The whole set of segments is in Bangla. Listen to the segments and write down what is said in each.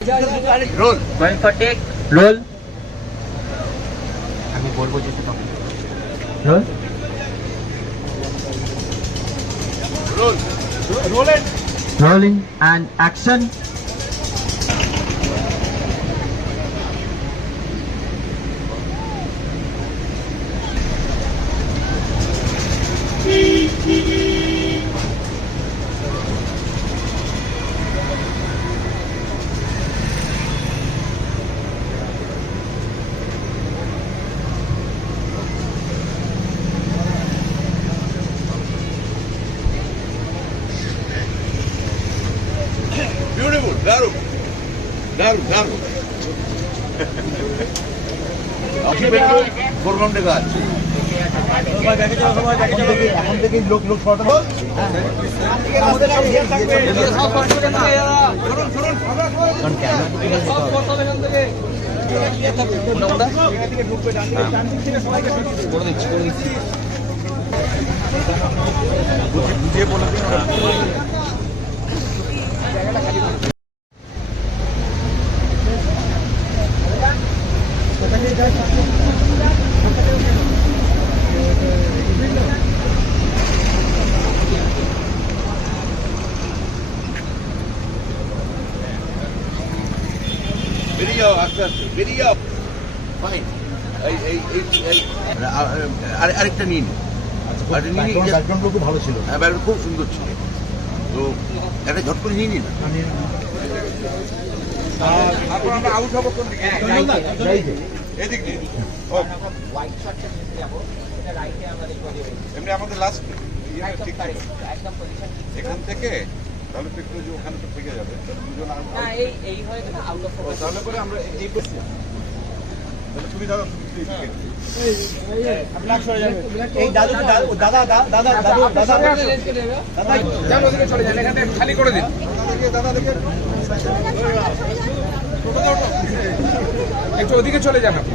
roll going for take roll আমি বলবো যেটা তখন roll roll roll and rolling and action ফোরগ্রাউন্ডে গাছ এখন থেকেই লোক লোক ছটা বেরিয়ে যাও আস্তে আস্তে বেরিয়ে যাও ফাইন আরেকটা নিন। খুব ভালো ছিল। হ্যাঁ খুব সুন্দর ছিল। তো একটা ঝট করে নিয়ে নিন এখন আমরা আউট হব কোন দিকে? এদিক দিয়ে। এমনি আমাদের লাস্ট এখান থেকে তাহলে যে ওখানে তো থেকে যাবে ও, তাহলে পরে আমরা এই করছি। তাহলে তুমি ধরো তুমি এদিকে। এই দাদু দাদা দাদা দাদা দাদু দাদা দাদা দেখে। একটু ওদিকে চলে যান আপনি।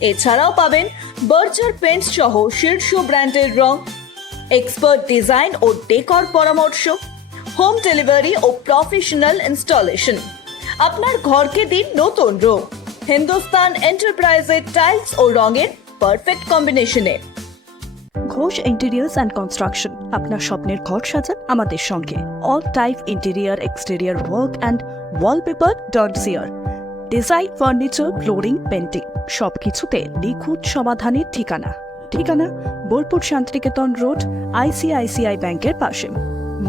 এছাড়াও পাবেন বার্জার পেন্টস সহ শীর্ষ ব্র্যান্ডের রং এক্সপার্ট ডিজাইন ও ডেকর পরামর্শ হোম ডেলিভারি ও প্রফেশনাল ইনস্টলেশন আপনার ঘরকে দিন নতুন রূপ হিন্দুস্তান এন্টারপ্রাইজের টাইলস ও রঙের পারফেক্ট কম্বিনেশনে ঘোষ ইন্টেরিয়ার্স অ্যান্ড কনস্ট্রাকশন আপনার স্বপ্নের ঘর সাজান আমাদের সঙ্গে। All type interior exterior work and wallpaper dot chair design furniture flooring painting সবকিছুতে নিখুঁত সমাধানের ঠিকানা। ঠিকানা বোলপুর শান্তিনিকেতন রোড আইসিআইসিআই ব্যাংকের পাশে।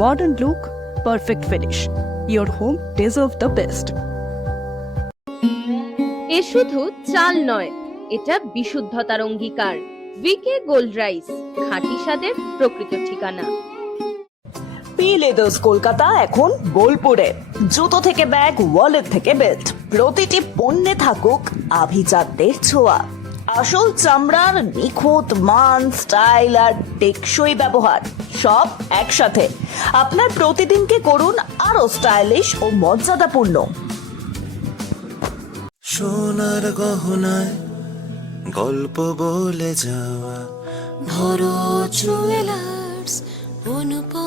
Modern look perfect finish your home deserve the best এ শুধু চাল নয়, এটা বিশুদ্ধতার অঙ্গীকার। ভিকে গোল্ড রাইস খাঁটি স্বাদের প্রকৃত ঠিকানা। পি লেদার্স কলকাতা এখন বোলপুরে। জুতো থেকে ব্যাগ ওয়ালেট থেকে বেল্ট প্রতিটি পণ্যে থাকুক আভিজাতদের ছোঁয়া। আসল চামড়ার নিখুঁত মান স্টাইল আর টেকসই ব্যবহার সব একসাথে। আপনার প্রতিদিনকে করুন আরও স্টাইলিশ ও মর্যাদাপূর্ণ। সোনার গহনায় গল্প বলে যাওয়া। ভরত জুয়েলার্স অনুপম